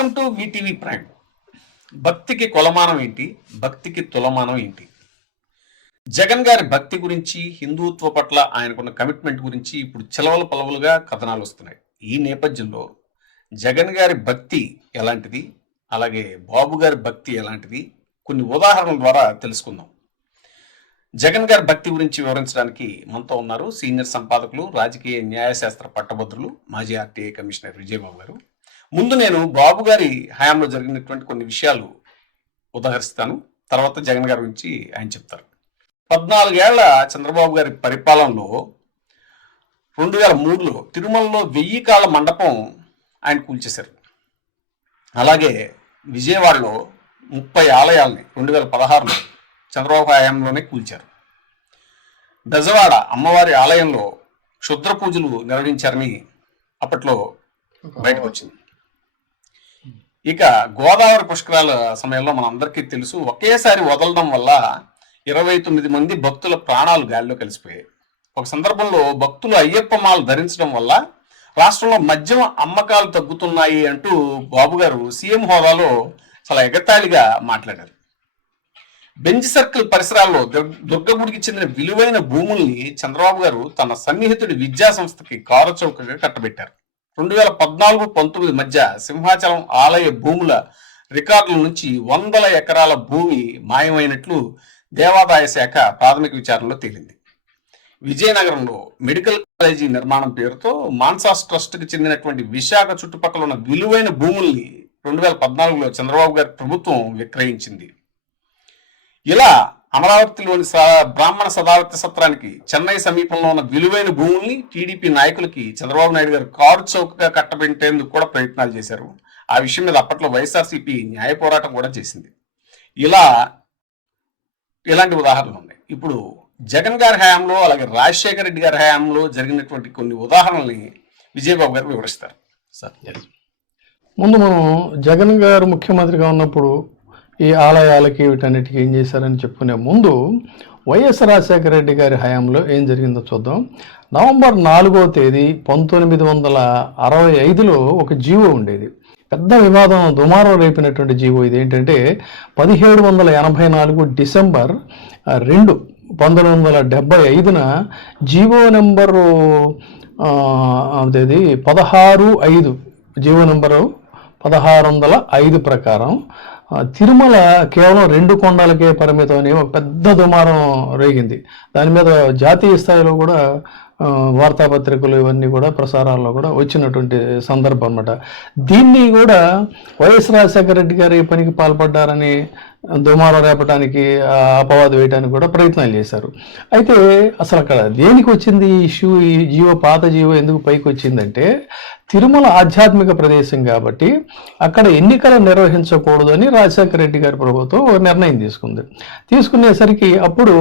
Welcome to VTV prime. భక్తికి కొలమానం ఏంటి, భక్తికి తులమానం ఏంటి? జగన్ గారి భక్తి గురించి, హిందుత్వ పట్ల ఆయనకున్న కమిట్మెంట్ గురించి ఇప్పుడు చిలవల పలవలుగా కథనాలు వస్తున్నాయి. ఈ నేపథ్యంలో జగన్ గారి భక్తి ఎలాంటిది, అలాగే బాబు గారి భక్తి ఎలాంటిది, కొన్ని ఉదాహరణల ద్వారా తెలుసుకుందాం. జగన్ గారి భక్తి గురించి వివరించడానికి మనతో ఉన్నారు సీనియర్ సంపాదకులు, రాజకీయ న్యాయశాస్త్ర పట్టభద్రులు, మాజీ ఆర్టీఐ కమిషనర్ విజయబాబు గారు. ముందు నేను బాబు గారి హయాంలో జరిగినటువంటి కొన్ని విషయాలు ఉదాహరిస్తాను, తర్వాత జగన్ గారి గురించి ఆయన చెప్తారు. 14 ఏళ్ల చంద్రబాబు గారి పరిపాలనలో 2003లో తిరుమలలో 1000 కాళ్ళ మండపం ఆయన కూల్చేశారు. అలాగే విజయవాడలో 30 ఆలయాల్ని 2016లో చంద్రబాబు హయాంలోనే కూల్చారు. బెజవాడ అమ్మవారి ఆలయంలో క్షుద్ర పూజలు నిర్వహించారని అప్పట్లో బయటకు వచ్చింది. ఇక గోదావరి పుష్కరాల సమయంలో మన అందరికీ తెలుసు, ఒకేసారి వదలడం వల్ల 29 మంది భక్తుల ప్రాణాలు గాలిలో కలిసిపోయాయి. ఒక సందర్భంలో భక్తులు అయ్యప్ప మాల ధరించడం వల్ల రాష్ట్రంలో మద్యం అమ్మకాలు తగ్గుతున్నాయి అంటూ బాబు గారు సీఎం హోదాలో చాలా ఎగతాళిగా మాట్లాడారు. బెంజ్ సర్కిల్ పరిసరాల్లో దుర్గగుడికి చెందిన విలువైన భూముల్ని చంద్రబాబు గారు తన సన్నిహితుడి విద్యా సంస్థకి కారచౌకగా కట్టబెట్టారు. 2014-19 మధ్య సింహాచలం ఆలయ భూముల రికార్డుల నుంచి 100 ఎకరాల భూమి మాయమైనట్లు దేవాదాయ శాఖ ప్రాథమిక విచారణలో తేలింది. విజయనగరంలో మెడికల్ కాలేజీ నిర్మాణం పేరుతో మాన్సాస్ ట్రస్ట్కి చెందినటువంటి విశాఖ చుట్టుపక్కల ఉన్న విలువైన భూముల్ని 2014లో చంద్రబాబు గారి ప్రభుత్వం విక్రయించింది. ఇలా అమరావతిలోని బ్రాహ్మణ సదావర్తి సత్రానికి చెన్నై సమీపంలో ఉన్న విలువైన భూముల్ని టీడీపీ నాయకులకి చంద్రబాబు నాయుడు గారు కారు చౌకగా కట్టబెట్టేందుకు కూడా ప్రయత్నాలు చేశారు. ఆ విషయం మీద అప్పట్లో వైఎస్ఆర్సీపీ న్యాయ పోరాటం కూడా చేసింది. ఇలాంటి ఉదాహరణలు ఉన్నాయి. ఇప్పుడు జగన్ గారి హయాంలో, అలాగే రాజశేఖర రెడ్డి గారి హయాంలో జరిగినటువంటి కొన్ని ఉదాహరణల్ని విజయబాబు గారు వివరిస్తారు. సార్, ముందు మనం జగన్ గారు ముఖ్యమంత్రిగా ఉన్నప్పుడు ఈ ఆలయాలకి వీటన్నిటికీ ఏం చేశారని చెప్పుకునే ముందు వైఎస్ రాజశేఖర రెడ్డి గారి హయాంలో ఏం జరిగిందో చూద్దాం. నవంబర్ 4వ తేదీ 1965లో ఒక జీవో ఉండేది. పెద్ద వివాదం దుమారం రేపినటువంటి జీవో ఇది. ఏంటంటే 1784 డిసెంబర్ 2, 1975న జీవో నెంబరు 16/5, జీవో నెంబరు 1605 ప్రకారం తిరుమల కేవలం 2 కొండలకే పరిమితం అని ఒక పెద్ద దుమారం రేగింది. దాని మీద జాతీయ స్థాయిలో కూడా వార్తాపత్రికలు ఇవన్నీ కూడా ప్రసారాల్లో కూడా వచ్చినటువంటి సందర్భం అన్నమాట. దీన్ని కూడా వైఎస్ రాజశేఖర రెడ్డి గారు ఈ పనికి పాల్పడ్డారని దుమారం రేపడానికి, అపవాదు వేయడానికి కూడా ప్రయత్నాలు చేశారు. అయితే అసలు అక్కడ దేనికి వచ్చింది ఈ ఇష్యూ? ఈ జీవో, పాత జీవో ఎందుకు పైకి వచ్చిందంటే, తిరుమల ఆధ్యాత్మిక ప్రదేశం కాబట్టి అక్కడ ఎన్నికలు నిర్వహించకూడదు అని రాజశేఖర రెడ్డి గారి ప్రభుత్వం ఒక నిర్ణయం తీసుకునేసరికి అప్పుడు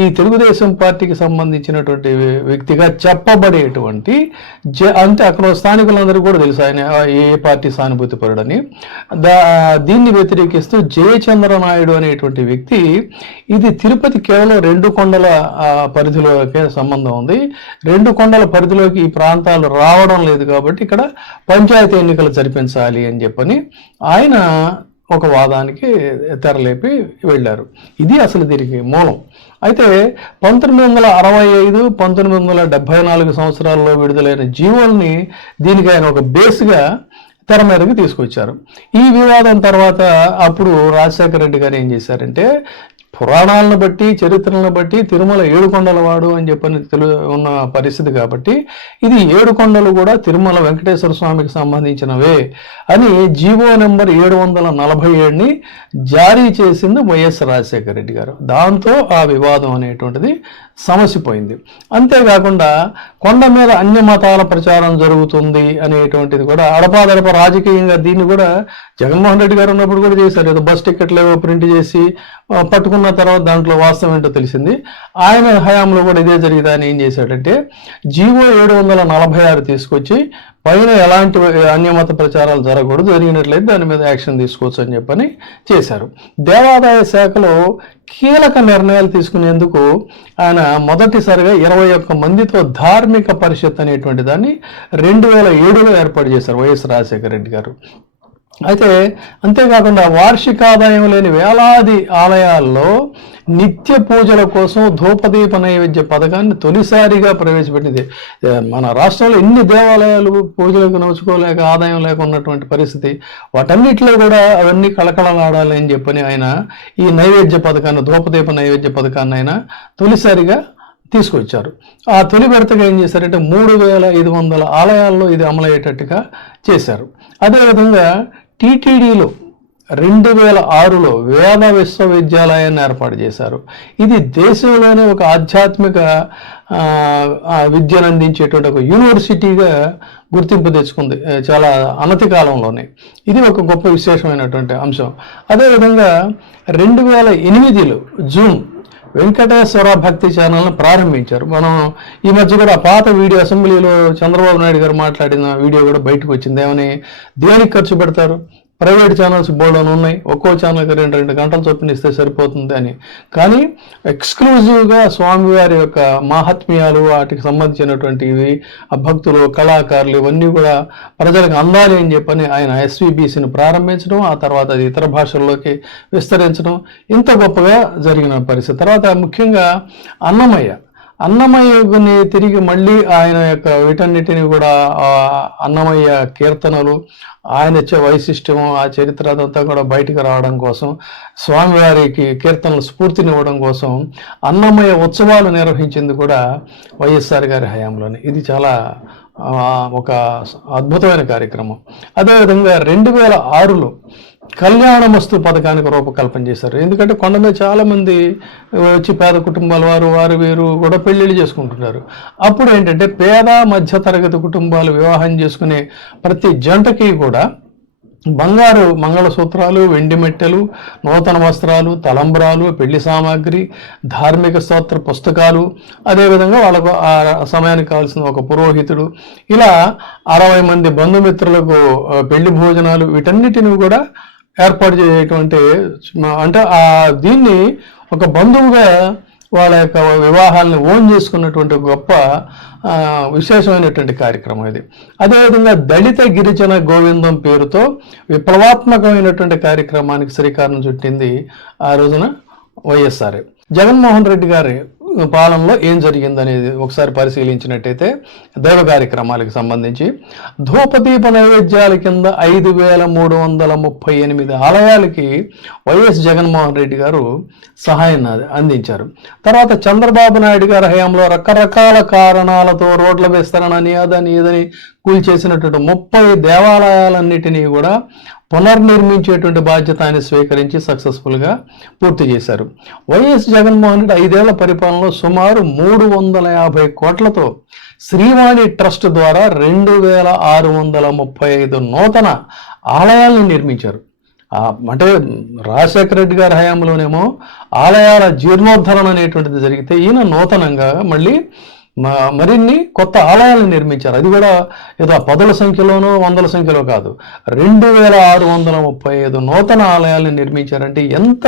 ఈ తెలుగుదేశం పార్టీకి సంబంధించినటువంటి వ్యక్తిగా చెప్పబడేటువంటి అంటే అక్కడ స్థానికులందరూ కూడా తెలుసు ఆయన ఏ పార్టీ సానుభూతి పరుడని. దీన్ని వ్యతిరేకిస్తూ జయచంద్రనాయుడు అనేటువంటి వ్యక్తి, ఇది తిరుపతి కేవలం 2 కొండల పరిధిలోకే సంబంధం ఉంది, 2 కొండల పరిధిలోకి ఈ ప్రాంతాలు రావడం లేదు కాబట్టి ఇక్కడ పంచాయతీ ఎన్నికలు జరిపించాలి అని చెప్పని ఆయన ఒక వాదానికి తెరలేపి వెళ్ళారు. ఇది అసలు దీనికి మూలం. అయితే 1965, 1974 సంవత్సరాల్లో విడుదలైన జీవోల్ని దీనికి ఆయన ఒక బేస్గా తెర మీదకి తీసుకొచ్చారు. ఈ వివాదం తర్వాత అప్పుడు రాజశేఖర రెడ్డి గారు ఏం చేశారంటే, పురాణాలను బట్టి, చరిత్రలను బట్టి తిరుమల 7 కొండల వాడు అని చెప్పని ఉన్న పరిస్థితి కాబట్టి ఇది 7 కొండలు కూడా తిరుమల వెంకటేశ్వర స్వామికి సంబంధించినవే అని జీవో నెంబర్ 747ని జారీ చేసింది వైఎస్ రాజశేఖర రెడ్డి గారు. దాంతో ఆ వివాదం అనేటువంటిది సమసిపోయింది. అంతేకాకుండా కొండ మీద అన్య మతాల ప్రచారం జరుగుతుంది అనేటువంటిది కూడా అడపాదడప రాజకీయంగా దీన్ని కూడా జగన్మోహన్ రెడ్డి గారు ఉన్నప్పుడు కూడా చేశారు. ఏదో బస్ టికెట్లు ఏవో ప్రింట్ చేసి పట్టుకున్న తర్వాత దాంట్లో వాస్తవం ఏంటో తెలిసింది. ఆయన హయాంలో కూడా ఇదే జరిగిందని ఏం చేశాడంటే జీవో 746 తీసుకొచ్చి పైన ఎలాంటి అన్యమత ప్రచారాలు జరగకూడదు, జరిగినట్లయితే దాని మీద యాక్షన్ తీసుకోవచ్చు అని చెప్పని చేశారు. దేవాదాయ శాఖలో కీలక నిర్ణయాలు తీసుకునేందుకు ఆయన మొదటిసారిగా 21 మందితో ధార్మిక పరిషత్ అనేటువంటి దాన్ని 2007లో ఏర్పాటు చేశారు వైఎస్ రాజశేఖర రెడ్డి గారు. అయితే అంతేకాకుండా వార్షిక ఆదాయం లేని వేలాది ఆలయాల్లో నిత్య పూజల కోసం ధూపదీప నైవేద్య పథకాన్ని తొలిసారిగా ప్రవేశపెట్టింది. మన రాష్ట్రంలో ఎన్ని దేవాలయాలు పూజలకు నోచుకోలేక ఆదాయం లేక ఉన్నటువంటి పరిస్థితి, వాటన్నిటిలో కూడా అవన్నీ కళకళలాడాలి అని చెప్పని ఆయన ఈ నైవేద్య పథకాన్ని, ధూపదీప నైవేద్య పథకాన్ని ఆయన తొలిసారిగా తీసుకొచ్చారు. ఆ తొలి విడతగా ఏం చేశారంటే 3,500 ఆలయాల్లో ఇది అమలయ్యేటట్టుగా చేశారు. అదేవిధంగా టీటీడీలో 2006లో వేద విశ్వవిద్యాలయాన్ని ఏర్పాటు చేశారు. ఇది దేశంలోనే ఒక ఆధ్యాత్మిక విద్యను అందించేటువంటి ఒక యూనివర్సిటీగా గుర్తింపు తెచ్చుకుంది చాలా అనతి కాలంలోనే. ఇది ఒక గొప్ప విశేషమైనటువంటి అంశం. అదేవిధంగా 2008లో జూన్ వెంకటేశ్వర భక్తి ఛానల్ని ప్రారంభించారు. మనం ఈ మధ్య కూడా పాత వీడియో అసెంబ్లీలో చంద్రబాబు నాయుడు గారు మాట్లాడిన వీడియో కూడా బయటకు వచ్చింది. ఏమని, దేనికి ఖర్చు పెడతారు, ప్రైవేట్ ఛానల్స్ బోర్డు అని ఉన్నాయి, ఒక్కో ఛానల్కి 2 గంటలు చొప్పున ఇస్తే సరిపోతుంది అని. కానీ ఎక్స్క్లూజివ్గా స్వామివారి యొక్క మహాత్మ్యాలు, వాటికి సంబంధించినటువంటివి, ఆ భక్తులు, కళాకారులు ఇవన్నీ కూడా ప్రజలకు అందాలి అని చెప్పని ఆయన ఎస్వీబీసీని ప్రారంభించడం, ఆ తర్వాత అది ఇతర భాషల్లోకి విస్తరించడం ఇంత గొప్పగా జరిగిన పరిస్థితి. తర్వాత ముఖ్యంగా అన్నమయ్యని తిరిగి మళ్ళీ ఆయన యొక్క వీటన్నిటిని కూడా అన్నమయ్య కీర్తనలు, ఆయన ఇచ్చే వైశిష్ట్యము, ఆ చరిత్ర అదంతా కూడా బయటకు రావడం కోసం, స్వామివారికి కీర్తనలు స్ఫూర్తినివ్వడం కోసం అన్నమయ్య ఉత్సవాలు నిర్వహించింది కూడా వైఎస్ఆర్ గారి హయాంలోనే. ఇది చాలా ఒక అద్భుతమైన కార్యక్రమం. అదేవిధంగా 2006లో కళ్యాణమస్తు పథకానికి రూపకల్పన చేశారు. ఎందుకంటే కొండ మీద చాలామంది వచ్చి పేద కుటుంబాల వారు వీరు కూడా పెళ్ళిళ్ళు చేసుకుంటున్నారు. అప్పుడు ఏంటంటే పేద మధ్య తరగతి కుటుంబాలు వివాహం చేసుకునే ప్రతి జంటకి కూడా బంగారు మంగళసూత్రాలు, వెండి మెట్టెలు, నూతన వస్త్రాలు, తలంబ్రాలు, పెళ్లి సామాగ్రి, ధార్మిక స్తోత్ర పుస్తకాలు, అదేవిధంగా వాళ్ళకు ఆ సమయానికి కావాల్సిన ఒక పురోహితుడు, ఇలా 60 మంది బంధుమిత్రులకు పెళ్లి భోజనాలు, వీటన్నిటిని కూడా ఏర్పాటు చేయటువంటి, అంటే దీన్ని ఒక బంధువుగా వాళ్ళ యొక్క వివాహాలను ఓన్ చేసుకున్నటువంటి గొప్ప విశేషమైనటువంటి కార్యక్రమం ఇది. అదేవిధంగా దళిత గిరిజన గోవిందం పేరుతో విప్లవాత్మకమైనటువంటి కార్యక్రమానికి శ్రీకారం చుట్టింది ఆ రోజున వైఎస్ఆర్. జగన్మోహన్ రెడ్డి గారి పాలనలో ఏం జరిగిందనేది ఒకసారి పరిశీలించినట్టయితే, దైవ కార్యక్రమాలకు సంబంధించి ధూపదీప నైవేద్యాల కింద 5,338 ఆలయాలకి వైఎస్ జగన్మోహన్ రెడ్డి గారు సహాయాన్ని అందించారు. తర్వాత చంద్రబాబు నాయుడు గారి హయాంలో రకరకాల కారణాలతో రోడ్ల విస్తరణ అని అదని ఇదని కూల్చేసినటువంటి 30 దేవాలయాలన్నిటినీ కూడా పునర్నిర్మించేటువంటి బాధ్యత ఆయన స్వీకరించి సక్సెస్ఫుల్గా పూర్తి చేశారు. వైఎస్ జగన్మోహన్ రెడ్డి 5 ఏళ్ల పరిపాలనలో సుమారు 350 కోట్లతో శ్రీవాణి ట్రస్ట్ ద్వారా 2,635 నూతన ఆలయాలను నిర్మించారు. అంటే రాజశేఖర రెడ్డి గారి హయాంలోనేమో ఆలయాల జీర్ణోద్ధరణ అనేటువంటిది జరిగితే, ఈయన నూతనంగా మళ్ళీ మరిన్ని కొత్త ఆలయాలను నిర్మించారు. అది కూడా ఏదో 10ల సంఖ్యలోనో 100ల సంఖ్యలో కాదు, 2,635 నూతన ఆలయాలను నిర్మించారంటే ఎంత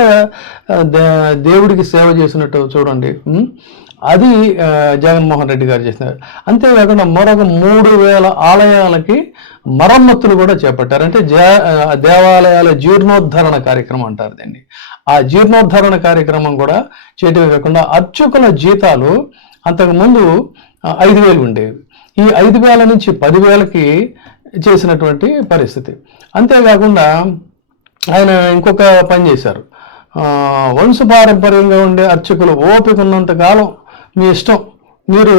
దేవుడికి సేవ చేసినట్టు చూడండి. అది జగన్మోహన్ రెడ్డి గారు చేసినారు. అంతేకాకుండా మరొక 3,000 ఆలయాలకి మరమ్మతులు కూడా చేపట్టారు. అంటే దేవాలయాల జీర్ణోద్ధరణ కార్యక్రమం అంటారు దీన్ని. ఆ జీర్ణోద్ధరణ కార్యక్రమం కూడా చేయటమే కాకుండా అర్చకుల జీతాలు అంతకుముందు 5,000 ఉండేవి, ఈ 5,000 నుంచి 10,000కి చేసినటువంటి పరిస్థితి. అంతేకాకుండా ఆయన ఇంకొక పని చేశారు. వంశపారంపర్యంగా ఉండే అర్చకులు ఓపిక ఉన్నంత కాలం మీ ఇష్టం, మీరు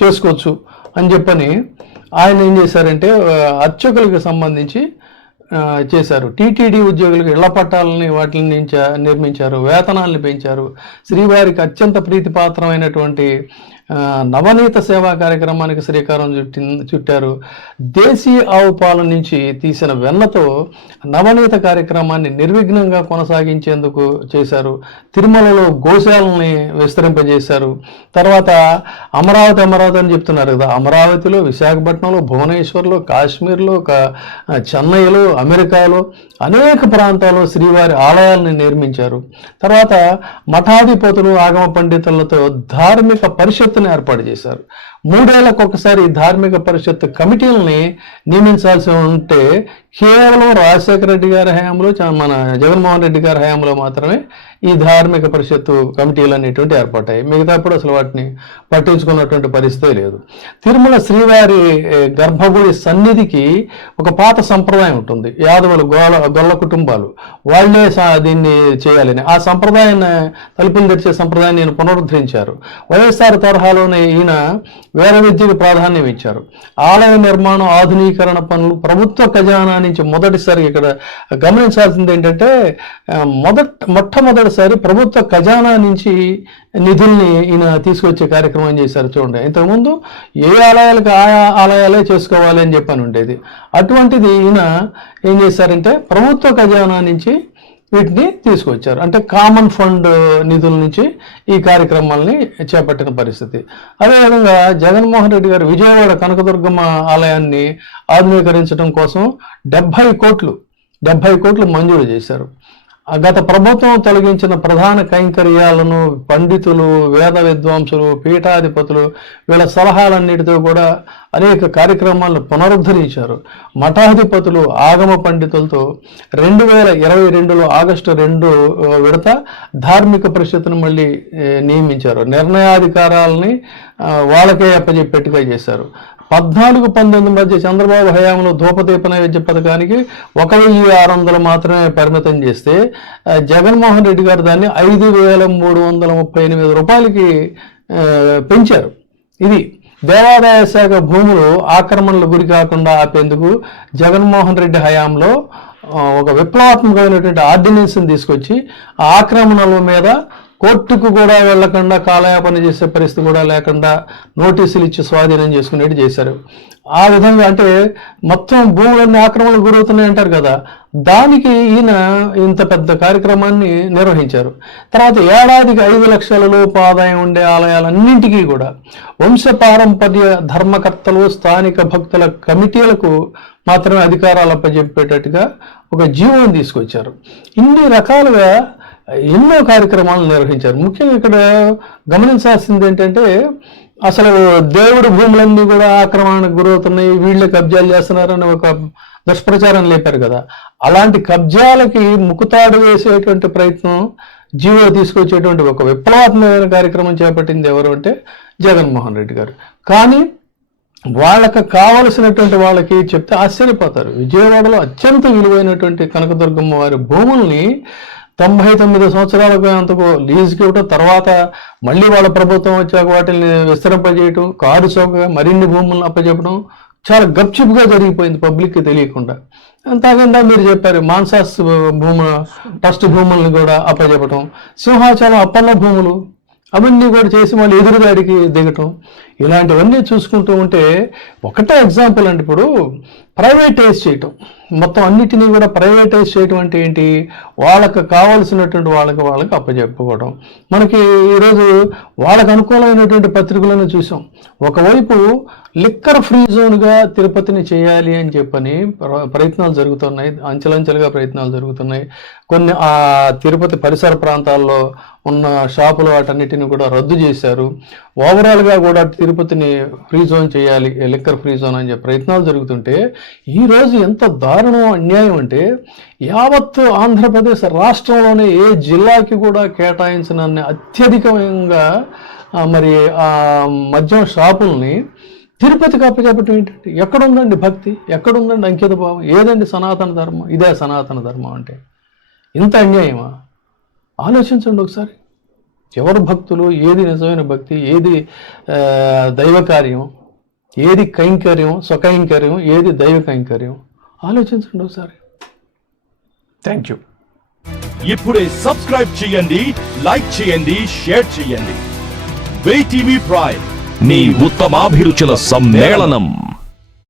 చేసుకోవచ్చు అని చెప్పని ఆయన ఏం చేశారంటే అర్చకులకు సంబంధించి చేశారు. టీటీడీ ఉద్యోగులకు ఇళ్ల పట్టాలని వాటిని నిర్మించారు, వేతనాలను పెంచారు. శ్రీవారికి అత్యంత ప్రీతిపాత్రమైనటువంటి నవనీత సేవా కార్యక్రమానికి శ్రీకారం చుట్టారు. దేశీయ ఆవు పాల నుంచి తీసిన వెన్నతో నవనీత కార్యక్రమాన్ని నిర్విఘ్నంగా కొనసాగించేందుకు చేశారు. తిరుమలలో గోశాలని విస్తరింపజేశారు. తర్వాత అమరావతి అని చెప్తున్నారు కదా, అమరావతిలో, విశాఖపట్నంలో, భువనేశ్వర్లో, కాశ్మీర్లో, చెన్నైలో, అమెరికాలో అనేక ప్రాంతాల్లో శ్రీవారి ఆలయాలను నిర్మించారు. తర్వాత మఠాధిపతులు, ఆగమ పండితులతో ధార్మిక పరిషత్ పరిషత్తును ఏర్పాటు చేశారు. 3 ఏళ్లకు ఒకసారి ధార్మిక పరిషత్ కమిటీలని నియమించాల్సి ఉంటే కేవలం రాజశేఖర రెడ్డి గారి హయాంలో, మన జగన్మోహన్ రెడ్డి గారి హయాంలో మాత్రమే ఈ ధార్మిక పరిషత్తు కమిటీలు అనేటువంటి ఏర్పడ్డాయి. మిగతాప్పుడు అసలు వాటిని పట్టించుకున్నటువంటి పరిస్థితే లేదు. తిరుమల శ్రీవారి గర్భగుడి సన్నిధికి ఒక పాత సంప్రదాయం ఉంటుంది. యాదవులు, గొల్ల కుటుంబాలు వాళ్లే దీన్ని చేయాలని ఆ సంప్రదాయాన్ని, తలుపులు తెరిచే సంప్రదాయాన్ని నేను పునరుద్ధరించారు. వైఎస్ఆర్ తరహాలోనే ఈయన వేద విద్యకు ప్రాధాన్యం ఇచ్చారు. ఆలయ నిర్మాణం, ఆధునీకరణ పనులు ప్రభుత్వ ఖజానా నుంచి మొదటిసారి ఇక్కడ గమనించాల్సింది ఏంటంటే మొట్టమొదటిసారి ప్రభుత్వ ఖజానా నుంచి నిధుల్ని ఈయన తీసుకొచ్చే కార్యక్రమం చేశారు. చూడండి, ఇంతకుముందు ఏ ఆలయాలకు ఆ ఆలయాలే చేసుకోవాలి అని చెప్పని ఉండేది. అటువంటిది ఈయన ఏం చేశారంటే ప్రభుత్వ ఖజానా నుంచి వీటిని తీసుకొచ్చారు. అంటే కామన్ ఫండ్ నిధుల నుంచి ఈ కార్యక్రమాలని చేపట్టిన పరిస్థితి. అదేవిధంగా జగన్మోహన్ రెడ్డి గారు విజయవాడ కనకదుర్గమ్మ ఆలయాన్ని ఆధునీకరించడం కోసం 70 కోట్లు మంజూరు చేశారు. గత ప్రభుత్వం తొలగించిన ప్రధాన కైంకర్యాలను పండితులు, వేద విద్వాంసులు, పీఠాధిపతులు వీళ్ళ సలహాలన్నిటితో కూడా అనేక కార్యక్రమాలను పునరుద్ధరించారు. మఠాధిపతులు, ఆగమ పండితులతో 2022లో ఆగస్టు 2 విడత ధార్మిక పరిషత్తును మళ్ళీ నియమించారు. నిర్ణయాధికారాలని వాళ్ళకే అప్పచెప్పేట్టుగా చేశారు. 14-19 మధ్య చంద్రబాబు హయాంలో ధూపదీప నైవేద్య పథకానికి 1600 మాత్రమే పరిమితం చేస్తే జగన్మోహన్ రెడ్డి గారు దాన్ని 5338 రూపాయలకి పెంచారు. ఇది దేవాదాయ శాఖ భూములు ఆక్రమణలు గురి కాకుండా ఆపేందుకు జగన్మోహన్ రెడ్డి హయాంలో ఒక విప్లవాత్మకమైనటువంటి ఆర్డినెన్స్ని తీసుకొచ్చి ఆ ఆక్రమణల మీద కోర్టుకు కూడా వెళ్లకుండా, కాలయాపన చేసే పరిస్థితి కూడా లేకుండా నోటీసులు ఇచ్చి స్వాధీనం చేసుకునేట్టు చేశారు. ఆ విధంగా అంటే మొత్తం భూములన్నీ ఆక్రమణకు గురవుతున్నాయి అంటారు కదా, దానికి ఈయన ఇంత పెద్ద కార్యక్రమాన్ని నిర్వహించారు. తర్వాత ఏడాదికి 5 లక్షల లోపు ఆదాయం ఉండే ఆలయాలన్నింటికీ కూడా వంశపారంపర్య ధర్మకర్తలు, స్థానిక భక్తుల కమిటీలకు మాత్రమే అధికారాలు అప్పచెప్పేటట్టుగా ఒక జీవోని తీసుకొచ్చారు. ఇన్ని రకాలుగా ఎన్నో కార్యక్రమాలు నిర్వహించారు. ముఖ్యంగా ఇక్కడ గమనించాల్సింది ఏంటంటే అసలు దేవుడి భూములన్నీ కూడా ఆక్రమణకు గురవుతున్నాయి, వీళ్ళే కబ్జాలు చేస్తున్నారని ఒక దుష్ప్రచారం లేపారు కదా. అలాంటి కబ్జాలకి ముకుతాడు వేసేటువంటి ప్రయత్నం, జీవో తీసుకొచ్చేటువంటి ఒక విప్లవాత్మకమైన కార్యక్రమం చేపట్టింది ఎవరు అంటే జగన్మోహన్ రెడ్డి గారు. కానీ వాళ్ళకి కావలసినటువంటి వాళ్ళకి చెప్తే ఆశ్చర్యపోతారు. విజయవాడలో అత్యంత విలువైనటువంటి కనకదుర్గమ్మ వారి భూముల్ని 99 సంవత్సరాలకు అంతకు లీజుకి ఇవ్వటం, తర్వాత మళ్ళీ వాళ్ళ ప్రభుత్వం వచ్చాక వాటిని విస్తరింపజేయటం, కారు చౌకగా మరిన్ని భూములను అప్పచెప్పడం చాలా గప్చిప్గా జరిగిపోయింది, పబ్లిక్కి తెలియకుండా. అంతకుండా మీరు చెప్పారు మాన్సాస్ ట్రస్ట్ భూములను కూడా అప్పచెప్పటం, సింహాచలం అప్పన్న భూములు అవన్నీ కూడా చేసి మళ్ళీ ఎదురుదాడికి దిగటం, ఇలాంటివన్నీ చూసుకుంటూ ఉంటే ఒకటే ఎగ్జాంపుల్ అండి. ఇప్పుడు ప్రైవేటైజ్ చేయటం, మొత్తం అన్నిటినీ కూడా ప్రైవేటైజ్ చేయటం అంటే ఏంటి, వాళ్ళకు కావాల్సినటువంటి వాళ్ళకి అప్పచెప్పుకోవడం. మనకి ఈరోజు వాళ్ళకు అనుకూలమైనటువంటి పత్రికలను చూసాం. ఒకవైపు లిక్కర్ ఫ్రీ జోన్గా తిరుపతిని చేయాలి అని చెప్పని ప్రయత్నాలు జరుగుతున్నాయి, అంచెలంచెలుగా ప్రయత్నాలు జరుగుతున్నాయి. కొన్ని ఆ తిరుపతి పరిసర ప్రాంతాల్లో ఉన్న షాపులు వాటన్నిటిని కూడా రద్దు చేశారు. ఓవరాల్గా కూడా తిరుపతిని ఫ్రీ జోన్ చేయాలి, లిక్కర్ ఫ్రీ జోన్ అని చెప్పి ప్రయత్నాలు జరుగుతుంటే ఈరోజు ఎంత దారుణం, అన్యాయం అంటే యావత్ ఆంధ్రప్రదేశ్ రాష్ట్రంలోనే ఏ జిల్లాకి కూడా కేటాయించిన అత్యధికంగా మరి ఆ మద్యం షాపుల్ని తిరుపతికి అప్పచెప్పటం ఏంటంటే ఎక్కడుందండి భక్తి, ఎక్కడుందండి అంకిత భావం, ఏదండి సనాతన ధర్మం? ఇదే సనాతన ధర్మం అంటే ఇంత అన్యాయమా? ఆలోచించండి ఒకసారి. ఎవరు భక్తులు, ఏది నిజమైన భక్తి, ఏది దైవ కార్యం, ఏది కైంకర్యం, స్వకైంకర్యం, ఏది దైవ కైంకర్యం, ఆలోచించండి ఒకసారి. Thank you. ఇప్పుడే సబ్స్క్రైబ్ చేయండి, లైక్ చేయండి, షేర్ చేయండి. VTV ప్రైమ్, నీ ఉత్తమాభిరుచుల సమ్మేళనం.